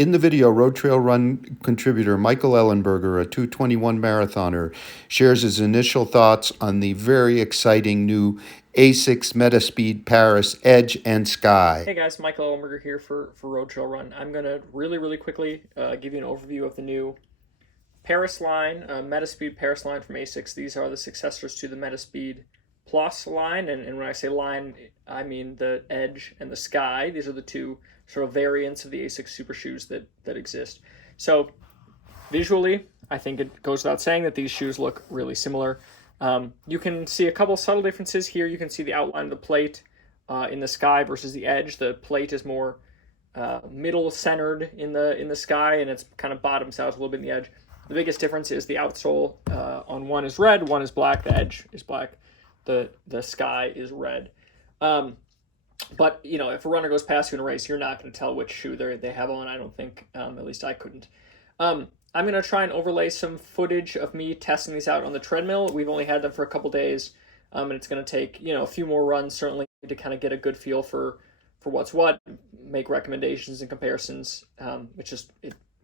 In the video, Road Trail Run contributor Michael Ellenberger, a 2:21 marathoner, shares his initial thoughts on the very exciting new ASICS Metaspeed Paris Edge and Sky. Hey guys, Michael Ellenberger here for Road Trail Run. I'm going to really quickly give you an overview of the new Paris line, Metaspeed Paris line from ASICS. These are the successors to the Metaspeed Plus line, and when I say line, I mean the Edge and the Sky. These are the two sort of variants of the ASICS super shoes that exist. So visually, I think it goes without saying that these shoes look really similar. You can see a couple subtle differences here. You can see the outline of the plate in the Sky versus the Edge. The plate is more middle centered in the Sky, and it's kind of bottoms out a little bit in the Edge. The biggest difference is the outsole on one is red, one is black. The Edge is black. The Sky is red. But you know, if a runner goes past you in a race, you're not going to tell which shoe they have on. I don't think, at least I couldn't. I'm going to try and overlay some footage of me testing these out on the treadmill. We've only had them for a couple days, and it's going to take a few more runs certainly to kind of get a good feel for what's what, make recommendations and comparisons.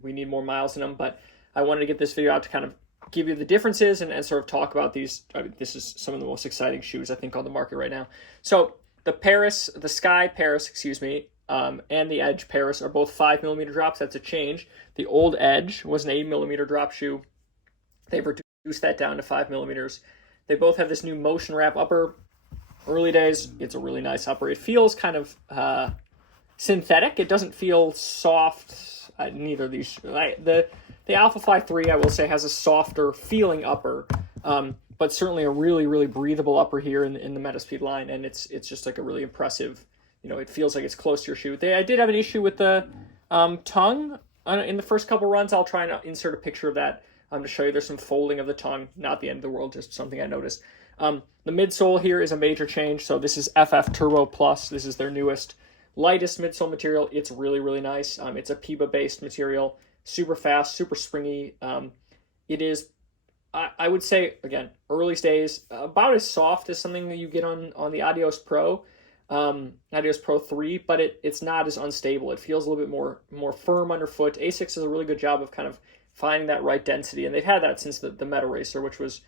We need more miles in them, but I wanted to get this video out to kind of give you the differences and sort of talk about these. This is some of the most exciting shoes I think on the market right now. So the Sky Paris, and the Edge Paris are both 5mm drops. That's a change. The old Edge was an 8mm drop shoe. They've reduced that down to 5mm. They both have this new motion wrap upper. Early days, it's a really nice upper. It feels kind of synthetic. It doesn't feel soft. Neither of these. The Alpha Fly 3, I will say, has a softer feeling upper, but certainly a really breathable upper here in the Metaspeed line, and it's just like a really impressive. It feels like it's close to your shoe. I did have an issue with the tongue in the first couple runs. I'll try and insert a picture of that to show you. There's some folding of the tongue, not the end of the world, just something I noticed. The midsole here is a major change. So this is FF Turbo Plus. This is their newest, lightest midsole material. It's really nice. It's a PIBA-based material, super fast, super springy. It is, I would say, again, early days, about as soft as something that you get on the Adios Pro. Adios Pro 3, but it's not as unstable. It feels a little bit more firm underfoot. ASICS does a really good job of kind of finding that right density, and they've had that since the Meta Racer, which was,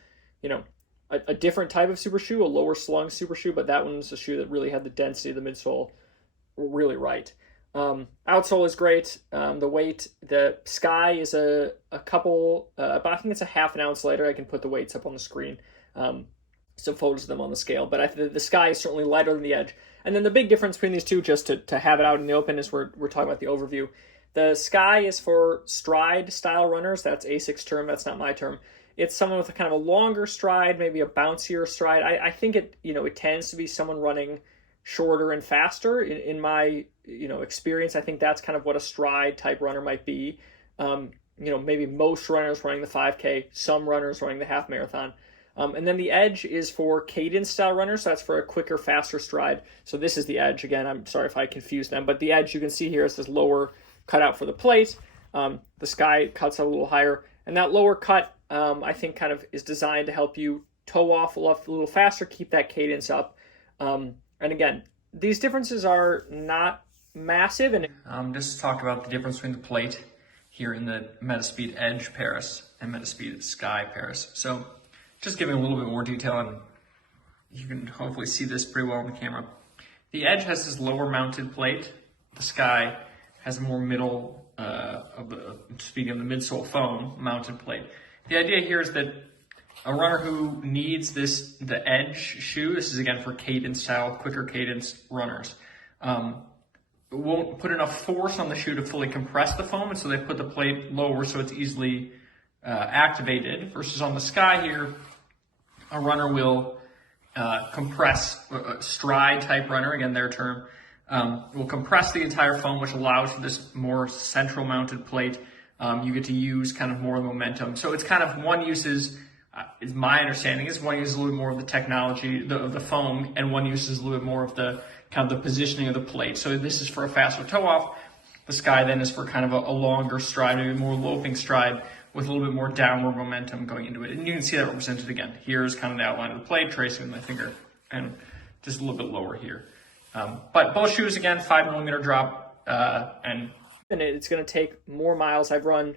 a different type of super shoe, a lower slung super shoe, but that one's a shoe that really had the density of the midsole really right. Outsole is great. The weight, the Sky is a couple, I think it's a half an ounce lighter. I can put the weights up on the screen. Some photos of them on the scale, but the Sky is certainly lighter than the Edge. And then the big difference between these two, just to have it out in the open, is we're talking about the overview. The Sky is for stride style runners. That's ASICS term. That's not my term. It's someone with a kind of a longer stride, maybe a bouncier stride. I think it tends to be someone running shorter and faster. In my experience, I think that's kind of what a stride type runner might be. Maybe most runners running the 5K, some runners running the half marathon. And then the Edge is for cadence style runners. So that's for a quicker, faster stride. So this is the Edge. Again, I'm sorry if I confused them, but the Edge you can see here is this lower cutout for the plate. The Sky cuts out a little higher, and that lower cut, I think, kind of is designed to help you toe off a little faster, keep that cadence up. And again, these differences are not massive. And just to talk about the difference between the plate here in the Metaspeed Edge Paris and Metaspeed Sky Paris. So just giving a little bit more detail, and you can hopefully see this pretty well on the camera. The Edge has this lower mounted plate. The Sky has a more middle, speaking of the midsole foam, mounted plate. The idea here is that a runner who needs the Edge shoe, this is again for cadence style, quicker cadence runners, won't put enough force on the shoe to fully compress the foam, and so they put the plate lower so it's easily activated, versus on the Sky here, a runner will compress, stride type runner, again their term, will compress the entire foam, which allows for this more central mounted plate. You get to use kind of more of the momentum. So it's kind of one uses, is my understanding, is one uses a little bit more of the technology of the foam, and one uses a little bit more of the kind of the positioning of the plate. So this is for a faster toe off. The Sky then is for kind of a longer stride, maybe more loping stride, with a little bit more downward momentum going into it. And you can see that represented again. Here's kind of the outline of the plate, tracing with my finger, and just a little bit lower here. But both shoes, again, 5mm drop, and and it's going to take more miles. I've run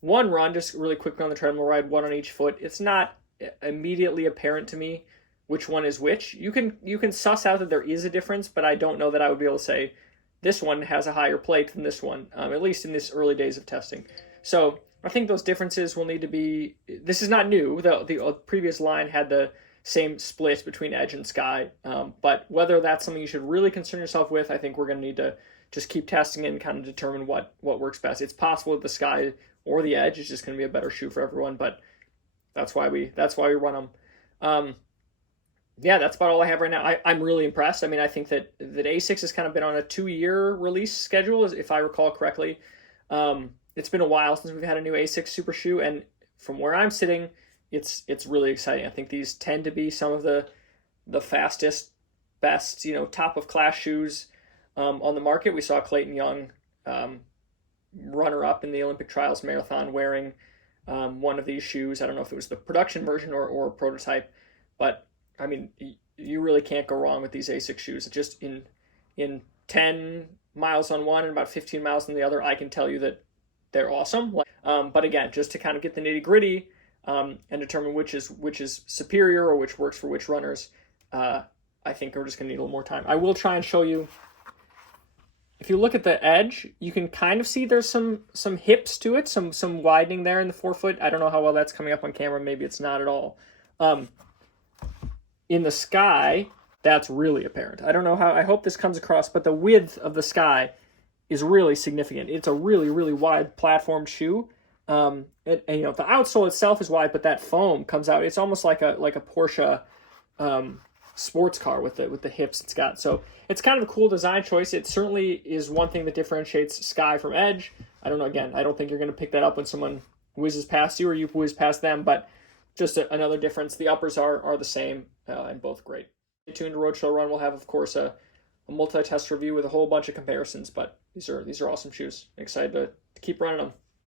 one run just really quickly on the treadmill ride, one on each foot. It's not immediately apparent to me which one is which. You can suss out that there is a difference, but I don't know that I would be able to say this one has a higher plate than this one, at least in this early days of testing. So I think those differences will need to be. This is not new. The previous line had the same split between edge and sky, but whether that's something you should really concern yourself with, I think we're going to need to just keep testing it and kind of determine what works best. It's possible that the sky or the edge is just going to be a better shoe for everyone, but that's why we run them. Yeah, that's about all I have right now. I'm really impressed. I mean, I think that ASICS has kind of been on a 2-year release schedule, if I recall correctly. It's been a while since we've had a new ASICS super shoe, and from where I'm sitting, it's really exciting. I think these tend to be some of the fastest, best, top of class shoes on the market. We saw Clayton Young, runner up in the Olympic trials marathon, wearing one of these shoes. I don't know if it was the production version or a prototype, but I mean, you really can't go wrong with these ASICS shoes. Just in 10 miles on one and about 15 miles on the other, I can tell you that they're awesome. But again, just to kind of get the nitty gritty and determine which is superior or which works for which runners, I think we're just going to need a little more time. I will try and show you. If you look at the edge, you can kind of see there's some hips to it, some widening there in the forefoot. I don't know how well that's coming up on camera. Maybe it's not at all. In the sky, that's really apparent. I don't know how. I hope this comes across, but the width of the sky is really significant. It's a really, really wide platformed shoe. And the outsole itself is wide, but that foam comes out. It's almost like a Porsche sports car with the hips it's got. So it's kind of a cool design choice. It certainly is one thing that differentiates sky from edge. I don't know. Again, I don't think you're going to pick that up when someone whizzes past you or you whiz past them, but just another difference. The uppers are the same and both great. Stay tuned to RoadTrailRun. We'll have, of course, a multi-test review with a whole bunch of comparisons, but these are awesome shoes. Excited to keep running them.